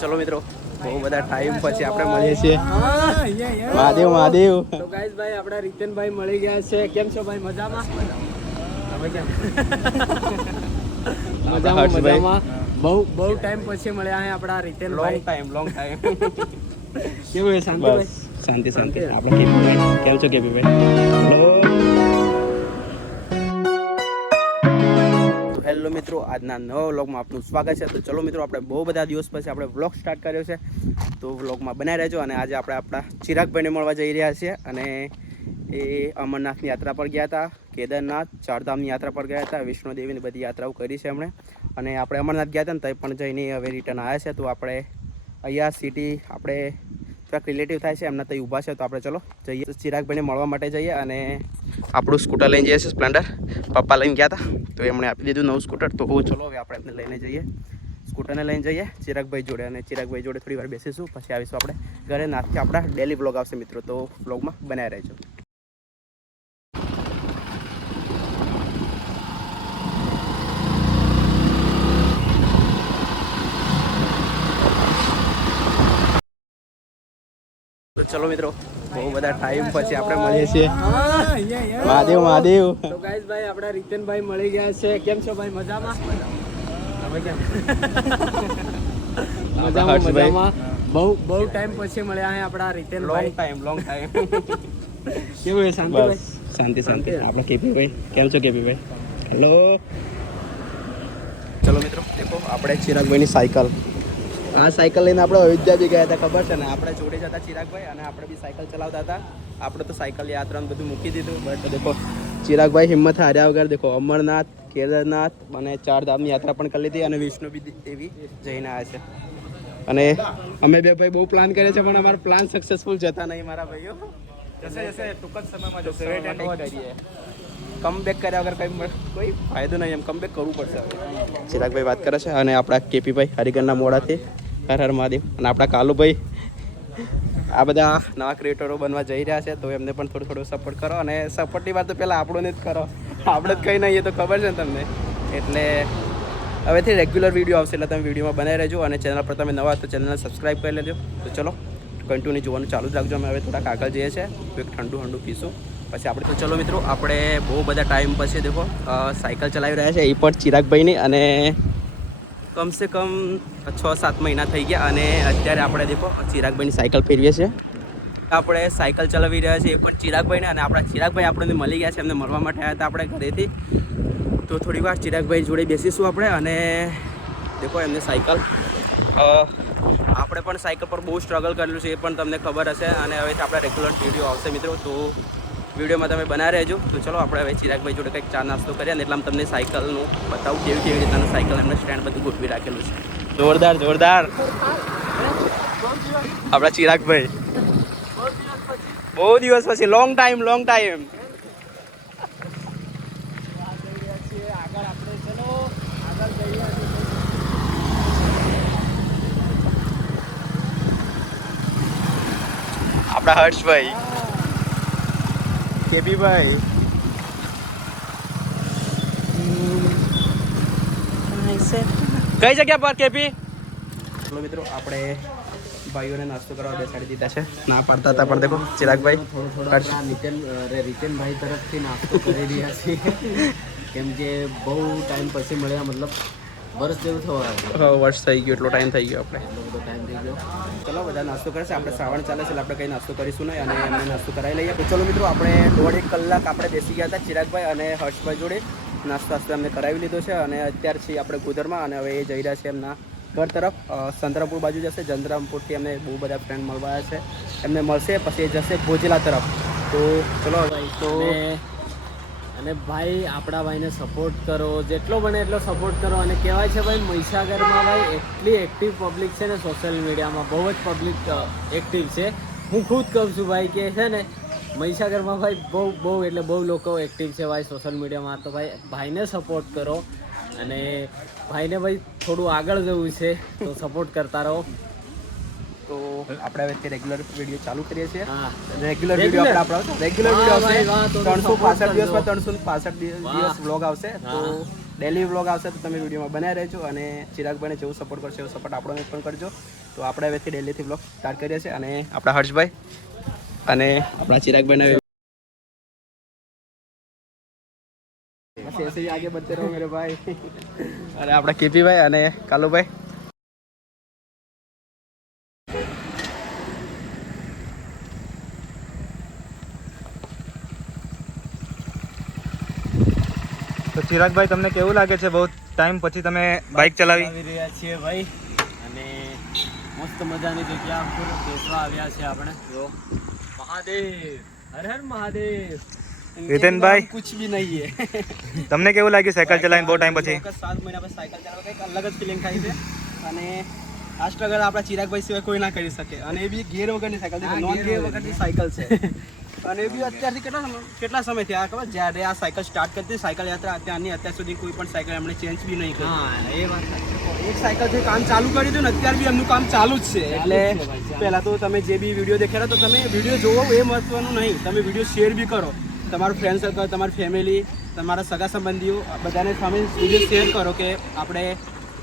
ચલો મિત્રો બહુ બધા ટાઈમ પછી આપણે મળીએ છીએ. મહાદેવ મહાદેવ. તો ગાઈસ ભાઈ આપણા રીતનભાઈ મળી ગયા છે. કેમ છો ભાઈ? મજામાં? તમે કેમ? મજામાં મજામાં. બહુ બહુ ટાઈમ પછી મળ્યા છે આપણા long Ritanbhai time long time કેવું છે? શાંતિભાઈ શાંતિ શાંતિ. આપણે કેપીભાઈ કેમ છો કેપીભાઈ? હેલો મિત્રો, આજના નવા વ્લોગમાં આપનું સ્વાગત છે. તો ચલો મિત્રો, આપણે બહુ બધા દિવસ પછી આપણે વ્લોગ સ્ટાર્ટ કર્યો છે. તો વ્લોગમાં બનાવી રહેજો અને આજે આપણે આપણા ચિરાગભાઈને મળવા જઈ રહ્યા છીએ અને એ અમરનાથની યાત્રા પર ગયા હતા, કેદારનાથ, ચારધામની યાત્રા પર ગયા હતા, વિષ્ણુદેવીની બધી યાત્રાઓ કરી છે એમણે. અને આપણે અમરનાથ ગયા હતા ને ત્યાં પણ જઈને હવે રિટર્ન આવ્યા છે. તો આપણે અહીંયા સિટી આપણે થોડાક રિલેટિવ થાય છે, એમના ત્યાં ઊભા છે, તો આપણે ચલો જઈએ. ચિરાગભાઈને મળવા માટે જઈએ અને આપણું સ્કૂટર લઈને જઈએ છીએ સ્પ્લેન્ડર પપ્પા લઈને ગયા હતા, તો એમણે આપી દીધું નવું સ્કૂટર તો ચલો હવે આપણે એમને લઈને જઈએ. સ્કૂટરને લઈને જઈએ, ચિરાગભાઈ જોડે અને ચિરાગભાઈ જોડે થોડી વાર બેસીશું, પછી આવીશું આપણે ઘરે. નાથથી આપણા ડેલી બ્લોગ આવશે મિત્રો, તો બ્લોગમાં બનાવી રહેજો તો ચલો મિત્રો બહુ બધા ટાઈમ પછી આપણે મળીએ છીએ. મહાદેવ મહાદેવ. તો ગાઈસ ભાઈ આપણા રીતનભાઈ મળી ગયા છે. કેમ છો ભાઈ? મજામાં? તમે કેમ? મજામાં મજામાં. બહુ બહુ ટાઈમ પછી મળ્યા છે આપણા long Ritanbhai time long time કેવું છે? શાંતિ ભાઈ? શાંતિ શાંતિ. આપણે કેપીભાઈ કેમ છો કેપીભાઈ હેલો ચલો મિત્રો દેખો આપણે ચિરાગભાઈની સાયકલ આ સાયકલ લઈને આપણે અયોધ્યા બી ગયા હતા ખબર છે? ને આપણે જોડે જતા ચિરાગભાઈ અને આપણે બી સાયકલ ચલાવતા હતા. આપણે તો સાયકલ યાત્રાનું બધું મૂકી દીધું બટ દેખો ચિરાગભાઈ હિંમત હાર્યા વગર દેખો અમરનાથ કેદારનાથ અને ચાર ધામની યાત્રા પણ કરી લીધી અને વિષ્ણુ બી દેવી જઈને આવ્યા છે. અને અમે બે ભાઈ બહુ પ્લાન કરે છે પણ અમારો પ્લાન સક્સેસફુલ જતા નહીં મારા ભાઈઓ. જશે જશે ટૂંક જ સમયમાં જશે. કમબેક કર્યા વગર કંઈ કોઈ ફાયદો નહીં એમ કમબેક કરવું પડશે. ચિરાગભાઈ વાત કરે છે અને આપણા કેપીભાઈ હરિગરના મોડાથી હર હર મહાદેવ. અને આપણા કાલુભાઈ આ બધા નવા ક્રિએટરો બનવા જઈ રહ્યા છે, તો એમને પણ થોડું થોડું સપોર્ટ કરો અને સપોર્ટની વાત તો પહેલાં આપણોને જ કરો. આપણે જ કંઈ નહીં, એ તો ખબર છે ને તમને. એટલે હવેથી રેગ્યુલર વીડિયો આવશે, એટલે તમે વિડીયોમાં બનાવી રહેજો અને ચેનલ પર તમે નવા તો ચેનલને સબસ્ક્રાઈબ કરી લેજો. તો ચલો કન્ટિન્યુ જોવાનું ચાલુ જ રાખજો. અમે હવે થોડાક આગળ જઈએ છીએ. એક ઠંડુ ઠંડુ પીશું. પછી આપણે તો ચલો મિત્રો, આપણે બહુ બધા ટાઈમ પછી દેખો સાયકલ ચલાવી રહ્યા છે. એ પણ ચિરાગભાઈની અને કમસે કમ છ સાત મહિના થઈ ગયા અને અત્યારે આપણે દેખો ચિરાગભાઈની સાયકલ ફેરવીએ છીએ. આપણે સાયકલ ચલાવી રહ્યા છીએ એ પણ ચિરાગભાઈને અને આપણા ચિરાગભાઈ આપણને મળી ગયા છે, એમને મળવા માટે આવ્યા હતા આપણે ઘરેથી. તો થોડી વાર ચિરાગભાઈ જોડે બેસીશું આપણે અને દેખો એમને સાયકલ. આપણે પણ સાયકલ પર બહુ સ્ટ્રગલ કરેલું છે એ પણ તમને ખબર હશે અને હવે આપણે રેગ્યુલર વીડિયો આવશે મિત્રો, તો વિડીયોમાં તમે બનાવી રહેજો. તો ચલો આપણે હવે ચિરાગભાઈ જોડે કંઈક ચા નાસ્તો કર્યા ને એટલામાં તમને સાયકલનું બતાવું કેવી કેવી રીતના સાયકલ એમને સ્ટેન્ડ બધું ગોઠવી રાખેલું છે. જોરદાર જોરદાર. આપણા ચિરાગભાઈ. બહુ દિવસ પછી લોંગ ટાઈમ લોંગ ટાઈમ આપણા હર્ષભાઈ. કેબીભાઈ. કઈ જગ્યા પર કેપી? ચલો મિત્રો આપણે ભાઈઓને નાસ્તો કરવા બેસાડી દીધા છે. ના પાડતા હતા પણ દેખો ચિરાગભાઈ. થોડો થોડો નિતેન રીતનભાઈ તરફથી નાસ્તો કરી રહ્યા છીએ. કેમ કે બહુ ટાઈમ પછી મળ્યા મતલબ વર્ષ જેવું થવા આવ્યું. વર્ષ થઈ ગયો એટલો ટાઈમ થઈ ગયો આપણે. એટલો બધો ટાઈમ થઈ ગયો. ચલો બધા નાસ્તો કરે છે. આપણે શ્રાવણ ચાલે છે એટલે આપણે કંઈ નાસ્તો કરીશું નહીં અને એમને નાસ્તો કરાવી લઈએ. તો ચલો મિત્રો આપણે દોઢ એક કલાક આપણે બેસી ગયા હતા ચિરાગભાઈ અને હર્ષભાઈ જોડે. નાસ્તો નાસ્તો અમને કરાવી લીધો છે અને અત્યાર છીએ આપણે ગોધરમાં અને હવે એ જઈ રહ્યા છે એમના ઘર તરફ. સંતરામપુર બાજુ જશે. ચંદ્રામપુરથી અમને બહુ બધા ફ્રેન્ડ મળવા છે. એમને મળશે પછી એ જશે ભોજલા તરફ. તો ચલો ભાઈ તો અને ભાઈ, આપણા ભાઈને સપોર્ટ કરો. જેટલો બને એટલો સપોર્ટ કરો. અને કહેવાય છે ભાઈ, મહીસાગરમાં ભાઈ એટલી એક્ટિવ પબ્લિક છે ને સોશિયલ મીડિયામાં બહુ જ પબ્લિક એક્ટિવ છે. હું ખુદ કહું છું ભાઈ કે છે ને, મહીસાગરમાં ભાઈ બહુ બહુ એટલે બહુ લોકો એક્ટિવ છે ભાઈ સોશિયલ મીડિયામાં તો ભાઈ, ભાઈને સપોર્ટ કરો. અને ભાઈને ભાઈ થોડું આગળ જવું છે, તો સપોર્ટ કરતા રહો. તો આપણે હવે રેગ્યુલર વિડીયો ચાલુ કરીએ છીએ હા રેગ્યુલર Regular? વિડીયો આપણે આવશે રેગ્યુલર વાહ વિડીયો ભાઈ, વાહ, આવશે તો તો ત્રણસો support પાસઠ કરજો. દિવસમાં ત્રણસો પાસઠ દિવસ વાહ. વ્લોગ આવશે તો હા. ડેલી વ્લોગ આવશે તો તમે વિડીયોમાં બનાવી રહેજો અને ચિરાગભાઈને જેવું સપોર્ટ કરશો એવો સપોર્ટ આપણને પણ કરજો તો આપણે હવેથી ડેલીથી વ્લોગ સ્ટાર્ટ કરીએ છીએ અને આપણા હર્ષભાઈ અને આપણા ચિરાગભાઈને બસ ऐसे ही आगे बढ़ते रहो मेरे भाई અને આપણા કેપી ભાઈ અને કાલુભાઈ તો ચિરાગભાઈ તમને કેવું લાગે છે? બહુ ટાઈમ પછી તમે બાઇક ચલાવી. રહ્યા છીએ ભાઈ. અને મસ્ત મજાની જગ્યા પર બેસવા આવ્યા છે આપણે. જો મહાદેવ. હર હર મહાદેવ. રીતેનભાઈ? કુછ ભી નહીં હે. તમને કેવું લાગ્યું સાયકલ ચલાવીને બહુ ટાઈમ પછી? સાત મહિના પછી સાયકલ ચલાવવા કંઈક અલગ જ ફિલિંગ થાય છે. અને આ સ્ટ્રગલ આપણા ચિરાગભાઈ સિવાય કોઈ ના કરી શકે. અને એ બી ગેર વગરની સાયકલ. છે નોન ગેર વગરની સાયકલ છે. અને એ બી અત્યારથી કેટલા સમય કેટલા સમય થયા ખબર? જ્યારે આ સાયકલ સ્ટાર્ટ કરતી સાયકલ યાત્રા અત્યારની અત્યાર સુધી કોઈ પણ સાયકલ એમણે ચેન્જ બી નહીં કરી. એ વાત એક એક સાયકલથી કામ ચાલુ કરી દીધું ને અત્યારે બી એમનું કામ ચાલુ જ છે. એટલે જ. પહેલાં તો તમે જે બી વીડિયો દેખેલા તો તમે વીડિયો જોવો એ મહત્વનું નહીં. તમે વીડિયો શેર બી કરો. તમારું ફ્રેન્ડ સર્કલ તમારી ફેમિલી તમારા સગા સંબંધીઓ બધાને સામે વીડિયો શેર કરો કે આપણે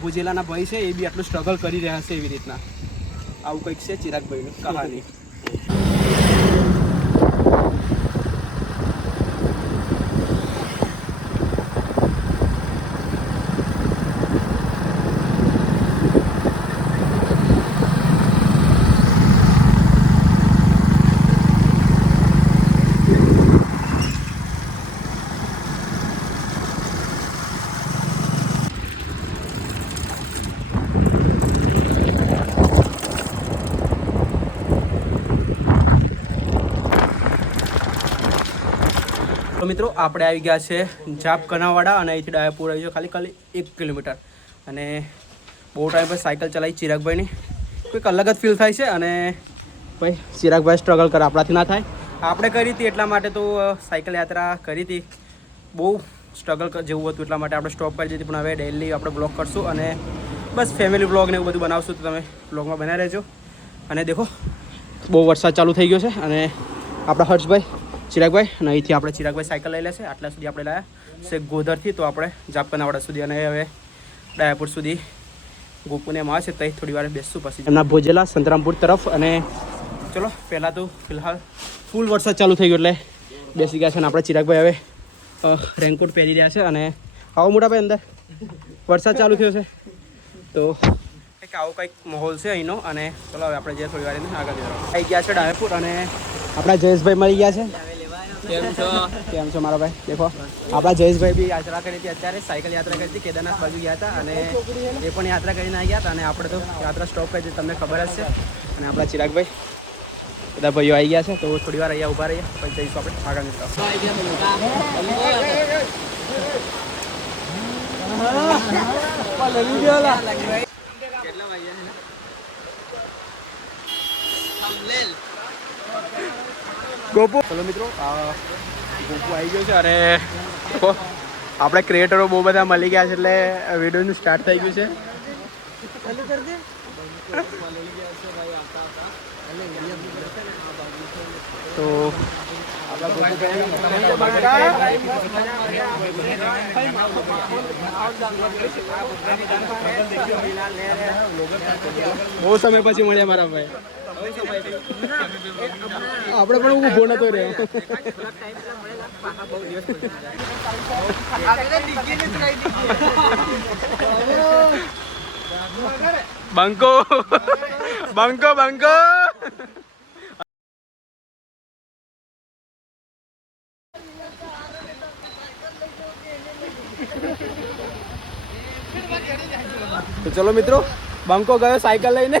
ભુજેલાના ભાઈ છે એ બી આટલું સ્ટ્રગલ કરી રહ્યા છે એવી રીતના. આવું કંઈક છે ચિરાગભાઈનું કહાની. તો મિત્રો, આપણે આવી ગયા છે જાપ કનાવાડા અને અહીંથી ડાયાપુર આવી છે ખાલી ખાલી એક કિલોમીટર. અને બહુ ટાઈમ પર સાયકલ ચલાવી ચિરાગભાઈની. કોઈક અલગ જ ફીલ થાય છે અને ભાઈ, ચિરાગભાઈ સ્ટ્રગલ કરે, આપણાથી ના થાય. આપણે કરી હતી એટલા માટે તો સાયકલ યાત્રા કરી હતી. બહુ સ્ટ્રગલ જેવું હતું એટલા માટે આપણે સ્ટોપ કરી દીધી. પણ હવે ડેલી આપણે બ્લોગ કરશું અને બસ ફેમિલી બ્લોગ ને એવું બધું બનાવશું તો તમે બ્લોગમાં બનાવી રહેજો. અને દેખો, બહુ વરસાદ ચાલુ થઈ ગયો છે અને આપણા હર્ષભાઈ ચિરાગભાઈ, અને અહીંથી આપણે ચિરાગભાઈ સાયકલ લઈ લેશે આટલા સુધી આપણે લાયા. છે ગોધરથી તો આપણે જાપકનાવાડા સુધી અને હવે ડાયાપુર સુધી ગોપુને એમ આવશે ત્યાં થોડી વાર બેસશું પછી. એમના ભોજેલા સંતરામપુર તરફ અને ચલો, પહેલાં તો ફિલહાલ ફૂલ વરસાદ ચાલુ થઈ ગયો એટલે બેસી ગયા છે અને આપણે ચિરાગભાઈ હવે રેનકોટ પહેરી રહ્યા છે અને આવો મોટા ભાઈ અંદર. વરસાદ ચાલુ થયો છે. તો કંઈક આવો કંઈક માહોલ છે અહીંનો અને ચલો, હવે આપણે જે થોડી વાર આગળ આવી ગયા છે ડાયાપુર અને આપણા જયેશભાઈ મળી ગયા છે. કેમ છો કેમ છો મારા ભાઈ દેખો આપણા જયેશભાઈ બી યાત્રા કરી હતી અત્યારે સાયકલ યાત્રા કરી હતી કેદારનાથ બાજુ ગયા હતા અને એ પણ યાત્રા કરીને આવી ગયા હતા અને આપણે તો યાત્રા સ્ટોપ કરી તમને ખબર જ છે અને આપણા ચિરાગભાઈ બધા ભાઈઓ આવી ગયા છે તો થોડી વાર અહીંયા ઊભા રહીએ પછી જઈશું આપણે આગળ તરફ ગોપુ. ચલો મિત્રો ગોપુ આવી ગયો છે અને આપણે ક્રિએટરો બહુ બધા મળી ગયા છે એટલે વિડીયોનું સ્ટાર્ટ થઈ ગયું છે. તો બહુ સમય પછી મળ્યા મારા ભાઈ. આપણે પણ ઊભો નતો રહ્યો. બંકો બંકો બંકો. તો ચલો મિત્રો, બંકો ગયો સાયકલ લઈને.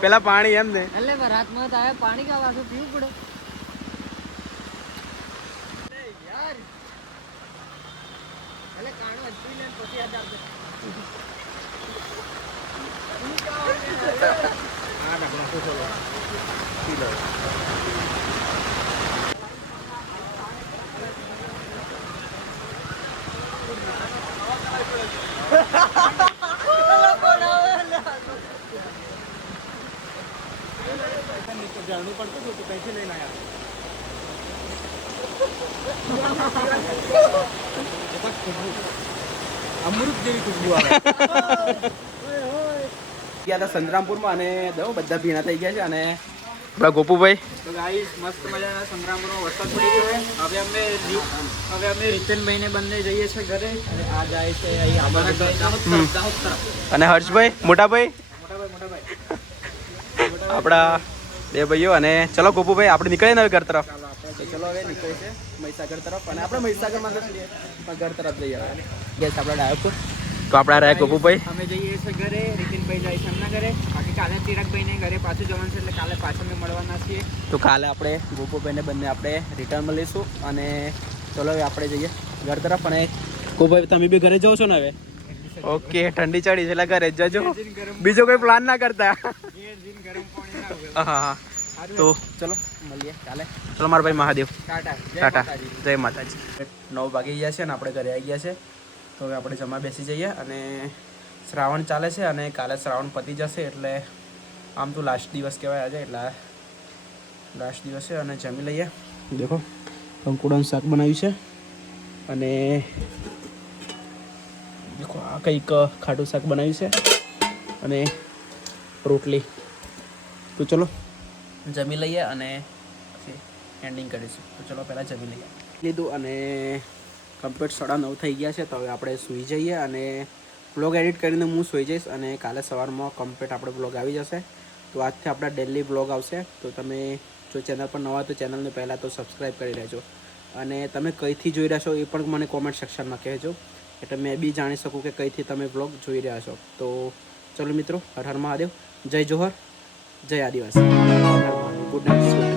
પેલા પાણી એમ ને. એટલે રાતમાં તો આવે પાણી કા વાસું પીવું પડે? એટલે કાણો અમૃત જેવી ખુશ્બુ આવે. ગયા હતા સંતરામપુરમાં અને દો બધા ભીણા થઈ ગયા છે અને આપણા ગોપુભાઈ. તો ગાઈસ મસ્ત મજાના સંગ્રામપુરમાં વરસાદ પડી ગયો હવે અમે હવે અમે રીતનભાઈને બંને જઈએ છીએ ઘરે. અને આ જાય છે અહીં અમારા ઘર. અને હર્ષભાઈ મોટાભાઈ? મોટાભાઈ મોટાભાઈ. આપણા બે ભાઈઓ અને ચલો ગોપુભાઈ આપણે નીકળીએ ને હવે ઘર તરફ. ચલો હવે નીકળીએ છે મહીસાગર તરફ અને આપણે મહીસાગરમાં ઘર તરફ જઈએ ગેસ આપણા ડાયક તો આપણા રહ્યા ગોપુભાઈ. અમે જઈએ છીએ ઘરે રીતિનભાઈ જાય છે એમના ઘરે. બાકી કાલે ચિરાગભાઈને ઘરે પાછું જવાનું છે એટલે કાલે પાછા મળવાના છીએ. તો કાલે આપણે ગોપુભાઈને બંને આપણે રિટર્ન મળીશું અને ચલો હવે આપણે જઈએ ઘર તરફ અને ગોપુભાઈ તમે બી ઘરે જાઓ છો ને હવે? ઓકે ઠંડી ચડી છે એટલે ઘરે જ જજો. બીજો કોઈ પ્લાન ના કરતા. ગરમ પાણી ના હોય. હા હા. તો ચલો મળીએ ચાલે. ચલો મારા ભાઈ મહાદેવ. ટાટા જય માતાજી. નવ વાગી ગયા છે અને આપણે ઘરે આવી ગયા છે. તો હવે આપણે જમવા બેસી જઈએ અને શ્રાવણ ચાલે છે અને કાલે શ્રાવણ પતી જશે એટલે આમ તો લાસ્ટ દિવસ કહેવાય આજે એટલે લાસ્ટ દિવસ છે અને જમી લઈએ. દેખો કંકુડાનું શાક બનાવ્યું છે. અને આ કંઈક ખાટું શાક બનાવ્યું છે. અને રોટલી. તો ચલો. જમી લઈએ અને પછી એન્ડિંગ કરીશું. તો ચલો પહેલાં જમી લઈએ. લીધું અને કમ્પ્લીટ સાડા નવ થઈ ગયા છે તો હવે આપણે સૂઈ જઈએ અને બ્લોગ એડિટ કરીને હું સૂઈ જઈશ અને કાલે સવારમાં કમ્પ્લીટ આપણો બ્લોગ આવી જશે. તો આજથી આપણા ડેલી બ્લોગ આવશે. તો તમે જો ચેનલ પર નવા તો ચેનલને પહેલાં તો સબસ્ક્રાઈબ કરી લેજો. અને તમે કઈથી જોઈ રહ્યા છો એ પણ મને કોમેન્ટ સેક્શનમાં કહેજો. એટલે મેં બી જાણી શકું કે કઈથી તમે બ્લોગ જોઈ રહ્યા છો. તો ચલો મિત્રો હર હર મહાદેવ, જય જોહર, જય આદિવાસી. Good night